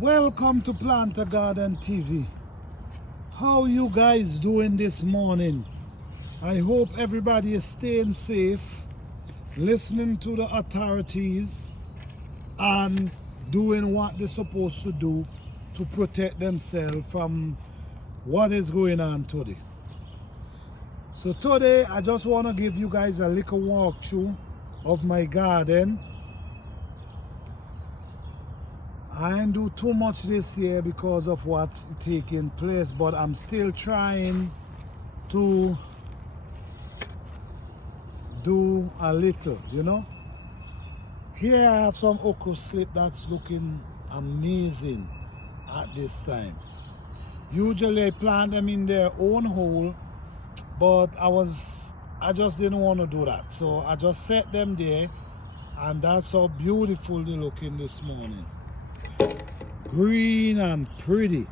Welcome to Plant a Garden TV. How you guys doing this morning? I hope everybody is staying safe, listening to the authorities and doing what they're supposed to do to protect themselves from what is going on today. So today I just want to give you guys a little walkthrough of my garden. I didn't do too much this year because of what's taking place, but I'm still trying to do a little, you know. Here I have some okra slip that's looking amazing at this time. Usually I plant them in their own hole, but I just didn't want to do that. So I just set them there, and that's how beautiful they're looking this morning. Green and pretty.